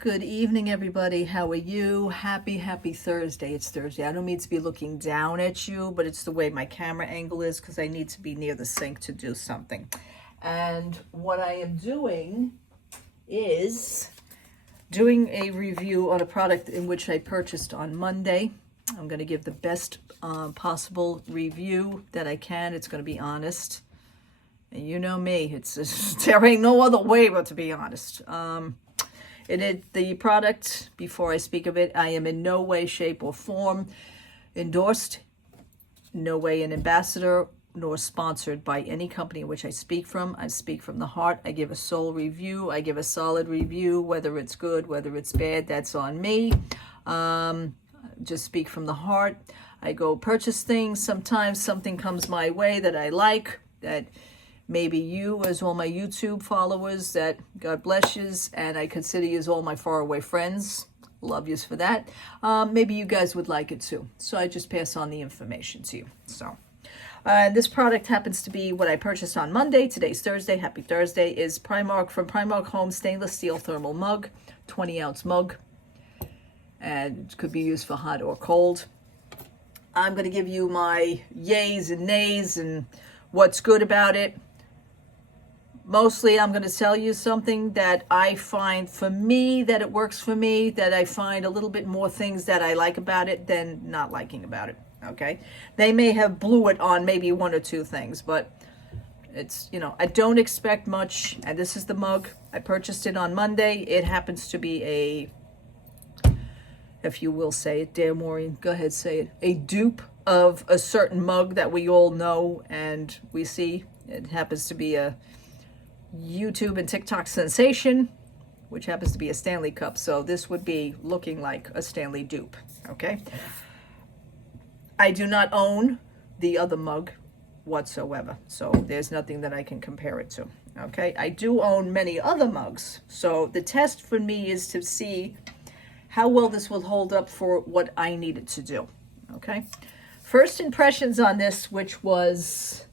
Good evening, everybody. How are you? Happy Thursday. It's Thursday. I don't mean to be looking down at you, but it's the way my camera angle is because I need to be near the sink to do something. And what I am doing is doing a review on a product in which I purchased on Monday. I'm going to give the best possible review that I can. It's going to be honest. And you know me. There ain't no other way but to be honest. The product, before I speak of it, I am in no way, shape, or form endorsed, no way an ambassador, nor sponsored by any company in which I speak from. I speak from the heart. I give a sole review. I give a solid review. Whether it's good, whether it's bad, that's on me. Just speak from the heart. I go purchase things. Sometimes something comes my way that I like, that maybe you, as all my YouTube followers, that God bless yous, and I consider you as all my faraway friends. Love yous for that. Maybe you guys would like it too. So I just pass on the information to you. So this product happens to be what I purchased on Monday. Today's Thursday. Happy Thursday. Is Primark, from Primark Home, stainless steel thermal mug, 20-ounce mug. And it could be used for hot or cold. I'm going to give you my yays and nays and what's good about it. Mostly, I'm going to tell you something that I find for me, that it works for me, that I find a little bit more things that I like about it than not liking about it, okay? They may have blew it on maybe one or two things, but it's, I don't expect much. And this is the mug. I purchased it on Monday. It happens to be if you will say it, dear Maureen, go ahead, say it, a dupe of a certain mug that we all know and we see. It happens to be a YouTube and TikTok sensation, which happens to be a Stanley cup. So this would be looking like a Stanley dupe, okay? I do not own the other mug whatsoever, so there's nothing that I can compare it to, okay? I do own many other mugs, so the test for me is to see how well this will hold up for what I need it to do, okay? First impressions on this, which was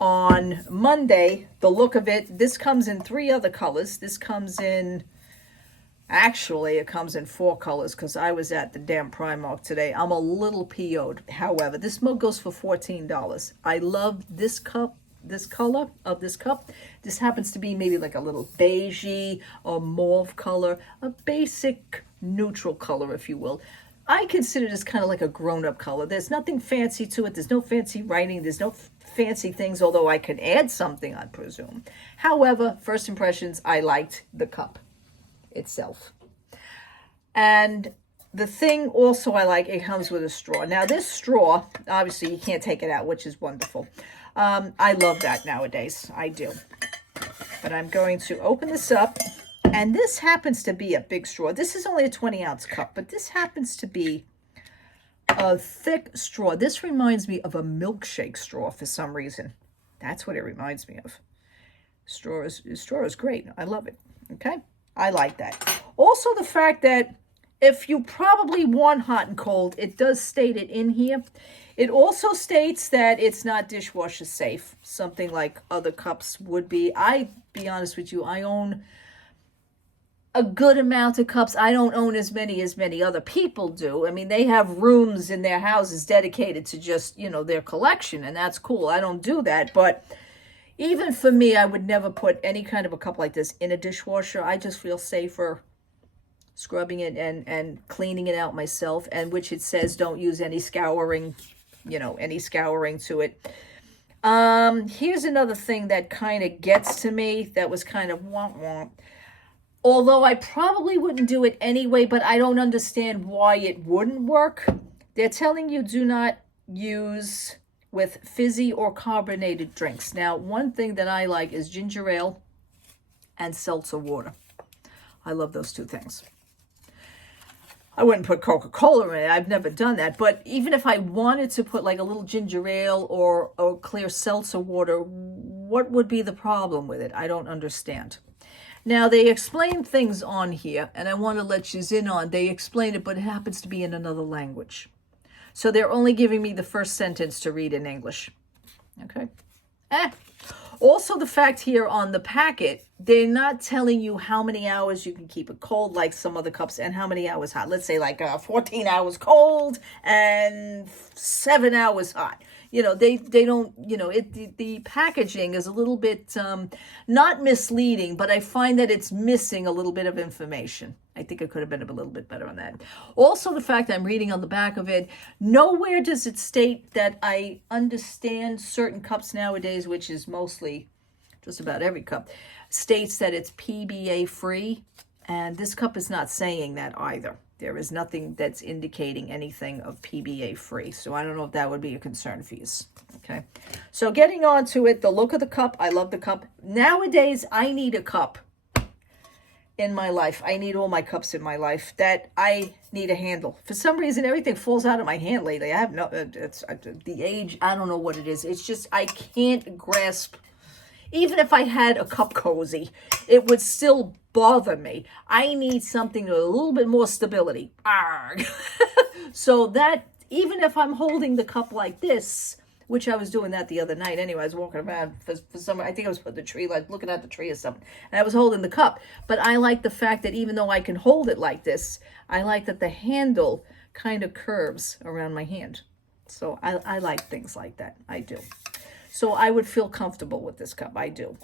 on Monday, the look of it, this comes in 3 other colors. This comes in, actually, it comes in 4 colors because I was at the damn Primark today. I'm a little PO'd. However, this mug goes for $14. I love this cup, this color of this cup. This happens to be maybe like a little beigey or mauve color, a basic neutral color, if you will. I consider this kind of like a grown-up color. There's nothing fancy to it. There's no fancy writing. There's no fancy things, although I can add something, I presume. However, first impressions, I liked the cup itself. And the thing also I like, it comes with a straw. Now, this straw, obviously, you can't take it out, which is wonderful. I love that nowadays. I do. But I'm going to open this up. And this happens to be a big straw. This is only a 20-ounce cup, but this happens to be a thick straw. This reminds me of a milkshake straw for some reason. That's what it reminds me of. Straw is great. I love it. Okay? I like that. Also, the fact that if you probably want hot and cold, it does state it in here. It also states that it's not dishwasher safe, something like other cups would be. Be honest with you, I own a good amount of cups. I don't own as many other people do. I mean, they have rooms in their houses dedicated to just, their collection, and that's cool. I don't do that, but even for me, I would never put any kind of a cup like this in a dishwasher. I just feel safer scrubbing it and cleaning it out myself, and which it says don't use any scouring, any scouring to it. Here's another thing that kind of gets to me that was kind of womp. Although I probably wouldn't do it anyway, but I don't understand why it wouldn't work. They're telling you do not use with fizzy or carbonated drinks. Now, one thing that I like is ginger ale and seltzer water. I love those 2 things. I wouldn't put Coca-Cola in it. I've never done that. But even if I wanted to put like a little ginger ale or clear seltzer water, what would be the problem with it? I don't understand. Now, they explain things on here, and I want to let you in on. They explain it, but it happens to be in another language. So they're only giving me the first sentence to read in English. Okay? Also, the fact here on the packet, they're not telling you how many hours you can keep it cold like some other cups and how many hours hot. Let's say like 14 hours cold and 7 hours hot. They don't, the packaging is a little bit not misleading, but I find that it's missing a little bit of information. I think it could have been a little bit better on that. Also, the fact I'm reading on the back of it, nowhere does it state that I understand certain cups nowadays, which is mostly just about every cup, states that it's PBA free. And this cup is not saying that either. There is nothing that's indicating anything of PBA free. So I don't know if that would be a concern for you. Okay. So getting on to it, the look of the cup, I love the cup. Nowadays, I need a cup in my life. I need all my cups in my life that I need a handle. For some reason, everything falls out of my hand lately. I have no, it's the age, I don't know what it is. It's just, I can't grasp. Even if I had a cup cozy, it would still bother me. I need something with a little bit more stability. Arrgh. So that, even if I'm holding the cup like this, which I was doing that the other night anyway, I was walking around for some, I think I was putting the tree, like looking at the tree or something, and I was holding the cup. But I like the fact that even though I can hold it like this, I like that the handle kind of curves around my hand. So I like things like that. I do. So I would feel comfortable with this cup. I do.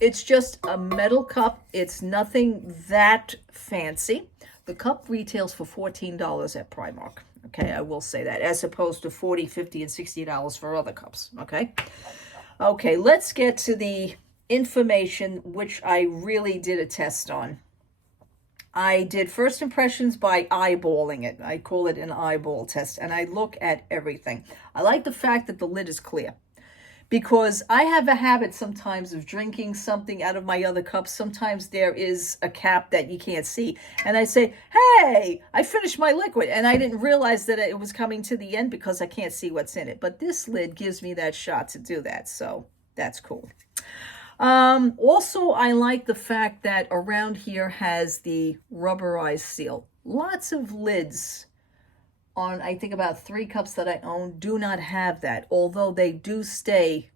It's just a metal cup. It's nothing that fancy. The cup retails for $14 at Primark. Okay, I will say that, as opposed to $40, $50, and $60 for other cups. Okay. Okay, let's get to the information, which I really did a test on. I did first impressions by eyeballing it. I call it an eyeball test, and I look at everything. I like the fact that the lid is clear, because I have a habit sometimes of drinking something out of my other cups. Sometimes there is a cap that you can't see, and I say, hey, I finished my liquid, and I didn't realize that it was coming to the end because I can't see what's in it. But this lid gives me that shot to do that, so that's cool. Also, I like the fact that around here has the rubberized seal. Lots of lids on, I think, about 3 cups that I own do not have that, although they do stay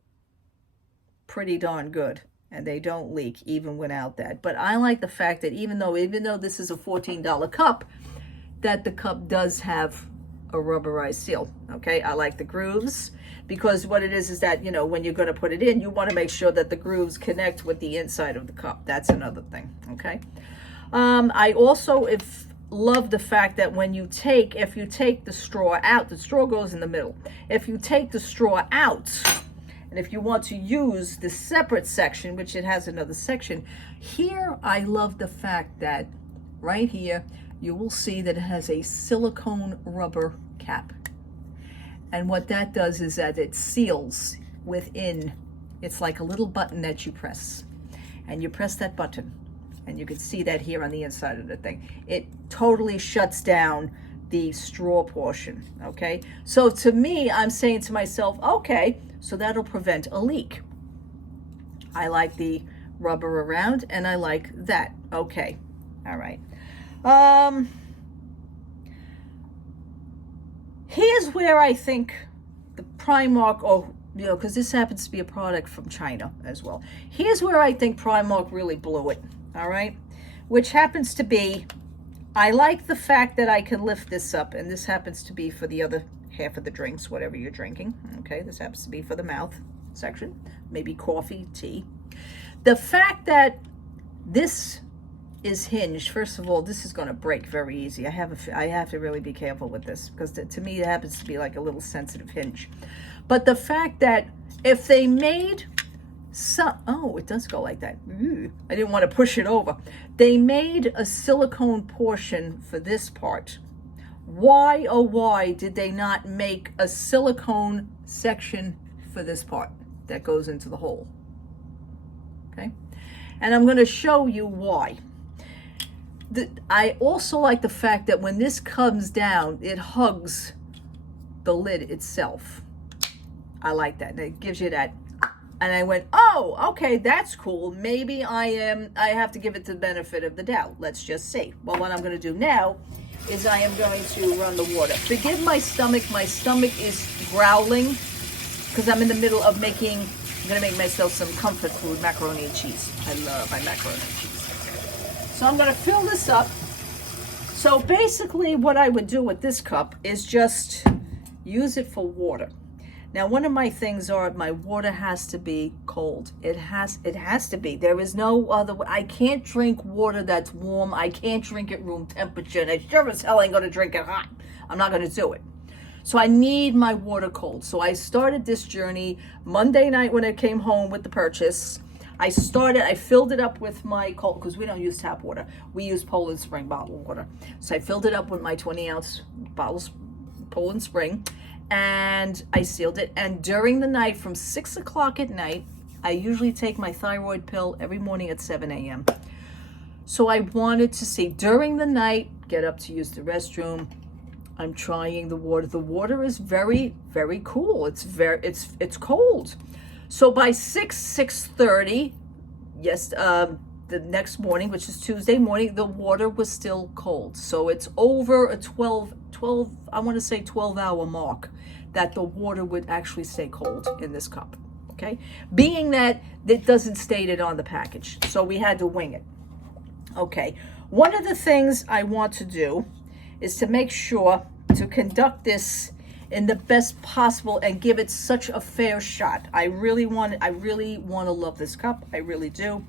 pretty darn good and they don't leak even without that. But I like the fact that even though this is a $14 cup, that the cup does have a rubberized seal. Okay, I like the grooves, because what it is that, when you're going to put it in, you want to make sure that the grooves connect with the inside of the cup. That's another thing. Okay. I also love the fact that if you take the straw out, the straw goes in the middle. If you take the straw out, and if you want to use the separate section, which it has another section, here I love the fact that right here, you will see that it has a silicone rubber cap. And what that does is that it seals within. It's like a little button that you press. And you press that button. And you can see that here on the inside of the thing. It totally shuts down the straw portion, okay? So to me, I'm saying to myself, okay, so that'll prevent a leak. I like the rubber around, and I like that. Okay, all right. Here's where I think the Primark, because this happens to be a product from China as well. Here's where I think Primark really blew it, all right? Which happens to be, I like the fact that I can lift this up, and this happens to be for the other half of the drinks, whatever you're drinking, okay? This happens to be for the mouth section, maybe coffee, tea. The fact that this is hinged, first of all, this is going to break very easy. I have to really be careful with this, because to me it happens to be like a little sensitive hinge. But the fact that if they made it does go like that. I didn't want to push it over. They made a silicone portion for this part. Why, oh why, did they not make a silicone section for this part that goes into the hole? Okay, and I'm going to show you why. I also like the fact that when this comes down, it hugs the lid itself. I like that. It gives you that. And I went, oh, okay, that's cool. Maybe I have to give it the benefit of the doubt. Let's just see. Well, what I'm going to do now is I am going to run the water. Forgive my stomach. My stomach is growling because I'm in the middle of making I'm gonna make myself some comfort food, macaroni and cheese. I love my macaroni and cheese. So I'm gonna fill this up. So basically what I would do with this cup is just use it for water. Now, one of my things are my water has to be cold. It has to be. There is no other way. I can't drink water that's warm. I can't drink it room temperature. And I sure as hell ain't gonna drink it hot. I'm not gonna do it. So I need my water cold. So I started this journey Monday night when I came home with the purchase. I filled it up with my cold, because we don't use tap water. We use Poland Spring bottled water. So I filled it up with my 20-ounce bottles, Poland Spring, and I sealed it. And during the night, from 6 o'clock at night, I usually take my thyroid pill every morning at 7 a.m. So I wanted to see, during the night, get up to use the restroom. I'm trying the water. The water is very, very cool. It's cold. So by 6:30, yes, the next morning, which is Tuesday morning, the water was still cold. So it's over a 12 hour mark that the water would actually stay cold in this cup. Okay, being that it doesn't state it on the package, so we had to wing it. Okay, one of the things I want to do is to make sure to conduct this in the best possible and give it such a fair shot. I really want to love this cup. I really do.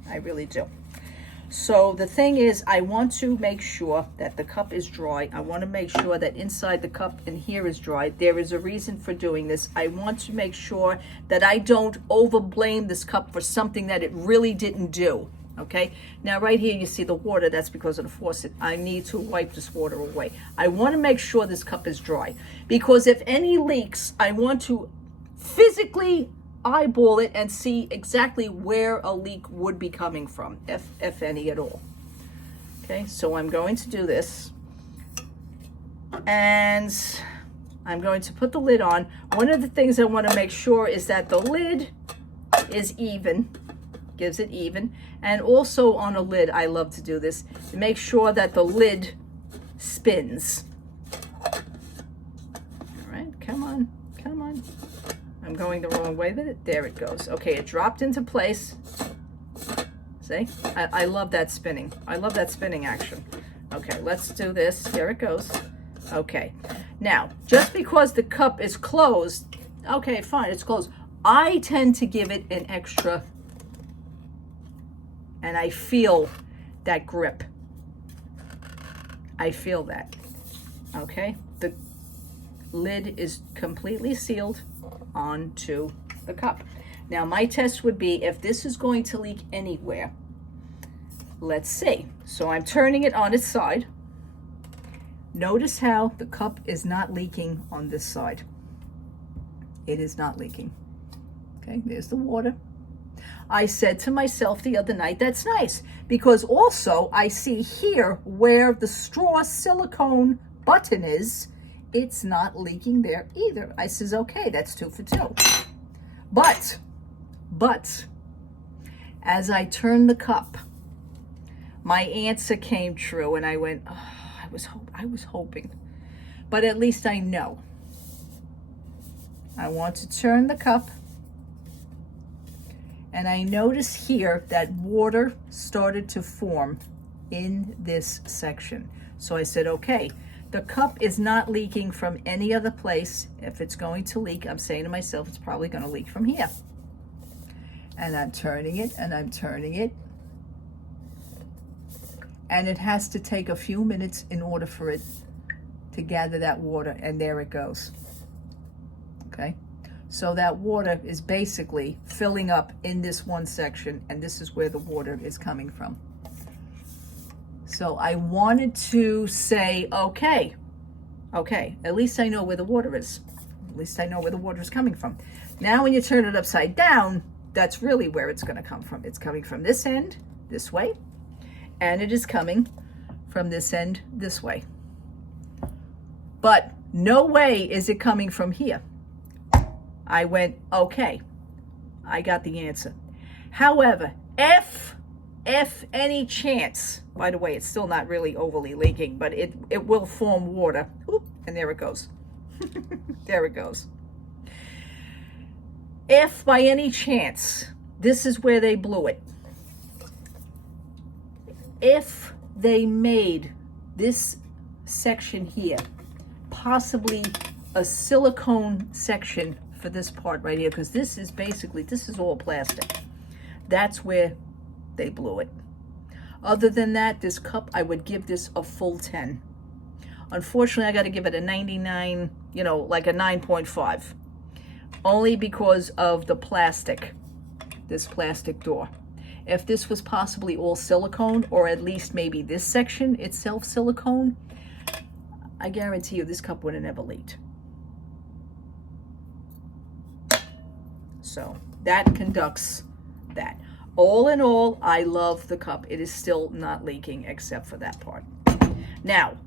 So the thing is, I want to make sure that the cup is dry. I want to make sure that inside the cup and here is dry. There is a reason for doing this. I want to make sure that I don't over blame this cup for something that it really didn't do. Okay, now right here you see the water. That's because of the faucet. I need to wipe this water away. I want to make sure this cup is dry, because if any leaks, I want to physically eyeball it and see exactly where a leak would be coming from, if any at all. Okay, so I'm going to do this, and I'm going to put the lid on. One of the things I want to make sure is that the lid is even, gives it even. And also on a lid, I love to do this, to make sure that the lid spins. All right, come on. I'm going the wrong way with it. There it goes. Okay, it dropped into place. See, I love that spinning. I love that spinning action. Okay, let's do this. Here it goes. Okay, now, just because the cup is closed, okay, fine, it's closed. I tend to give it an extra, and I feel that grip. I feel that. Okay, the lid is completely sealed onto the cup. Now my test would be if this is going to leak anywhere. Let's see. So I'm turning it on its side. Notice how the cup is not leaking on this side. It is not leaking. Okay, there's the water. I said to myself the other night, that's nice, because also I see here where the straw silicone button is, it's not leaking there either. I says, okay, that's 2 for 2. But, as I turned the cup, my answer came true, and I went, oh, I was hoping, but at least I know. I want to turn the cup, and I notice here that water started to form in this section. So I said, okay, the cup is not leaking from any other place. If it's going to leak, I'm saying to myself, it's probably going to leak from here. And I'm turning it, and I'm turning it. And it has to take a few minutes in order for it to gather that water, and there it goes. Okay? So that water is basically filling up in this one section, and this is where the water is coming from. So I wanted to say, okay, at least I know where the water is. At least I know where the water is coming from. Now when you turn it upside down, that's really where it's going to come from. It's coming from this end, this way, and it is coming from this end, this way. But no way is it coming from here. I went, okay, I got the answer. However, if any chance, by the way, it's still not really overly leaking, but it will form water. Oop, and there it goes. There it goes. If by any chance, this is where they blew it. If they made this section here possibly a silicone section for this part right here, because this is basically, this is all plastic. That's where they blew it. Other than that, this cup, I would give this a full 10. Unfortunately, I got to give it a 99, you know, like a 9.5. Only because of the plastic, this plastic door. If this was possibly all silicone, or at least maybe this section itself silicone, I guarantee you this cup would have never leaked. So that conducts that. All in all, I love the cup. It is still not leaking except for that part. Now,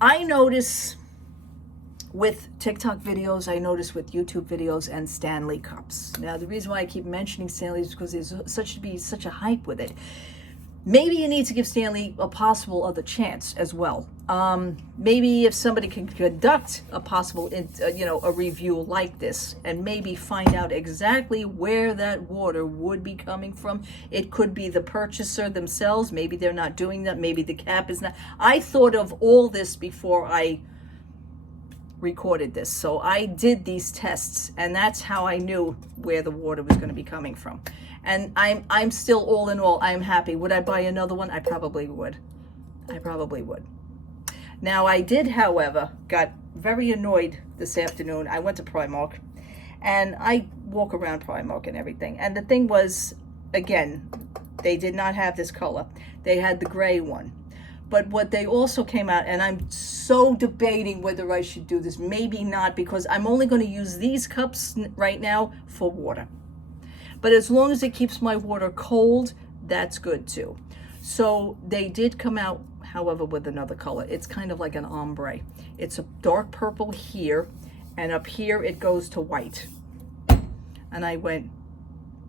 I notice with TikTok videos, I notice with YouTube videos and Stanley cups. Now, the reason why I keep mentioning Stanley is because there's such a hype with it. Maybe you need to give Stanley a possible other chance as well. Maybe if somebody can conduct a possible, a review like this, and maybe find out exactly where that water would be coming from. It could be the purchaser themselves. Maybe they're not doing that. Maybe the cap is not. I thought of all this before I recorded this. So I did these tests, and that's how I knew where the water was going to be coming from. And I'm still, all in all, I'm happy. Would I buy another one? I probably would. I probably would. Now, I did, however, got very annoyed this afternoon. I went to Primark, and I walk around Primark and everything. And the thing was, again, they did not have this color. They had the gray one. But what they also came out, and I'm so debating whether I should do this, maybe not, because I'm only going to use these cups right now for water. But as long as it keeps my water cold, that's good too. So they did come out, however, with another color. It's kind of like an ombre. It's a dark purple here, and up here it goes to white. And I went,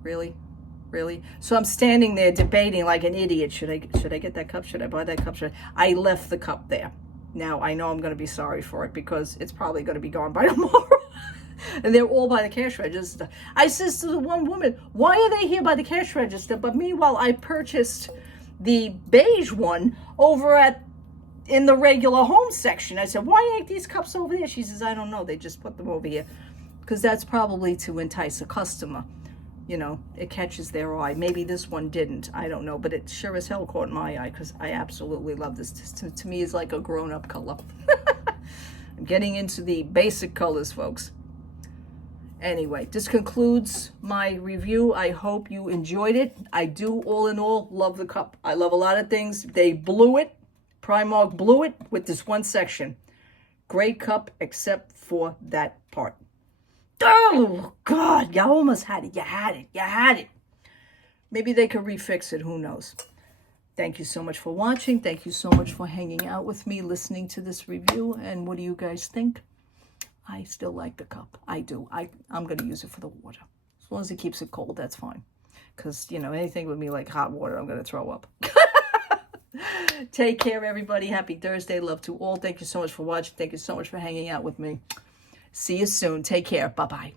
really? Really? So I'm standing there debating like an idiot. Should I get that cup? Should I buy that cup? I left the cup there. Now, I know I'm going to be sorry for it because it's probably going to be gone by tomorrow. And they're all by the cash register. I says to the one woman, why are they here by the cash register? But meanwhile, I purchased the beige one over in the regular home section. I said, why ain't these cups over there? She says, I don't know. They just put them over here. Because that's probably to entice a customer. You know, it catches their eye. Maybe this one didn't. I don't know. But it sure as hell caught my eye because I absolutely love this. To me, is like a grown-up color. I'm getting into the basic colors, folks. Anyway, this concludes my review. I hope you enjoyed it. I do, all in all, love the cup. I love a lot of things. They blew it. Primark blew it with this one section. Great cup, except for that part. Oh, God, you almost had it. You had it. Maybe they could refix it. Who knows? Thank you so much for watching. Thank you so much for hanging out with me, listening to this review. And what do you guys think? I still like the cup. I do. I'm going to use it for the water. As long as it keeps it cold, that's fine. Because, anything with me like hot water, I'm going to throw up. Take care, everybody. Happy Thursday. Love to all. Thank you so much for watching. Thank you so much for hanging out with me. See you soon. Take care. Bye-bye.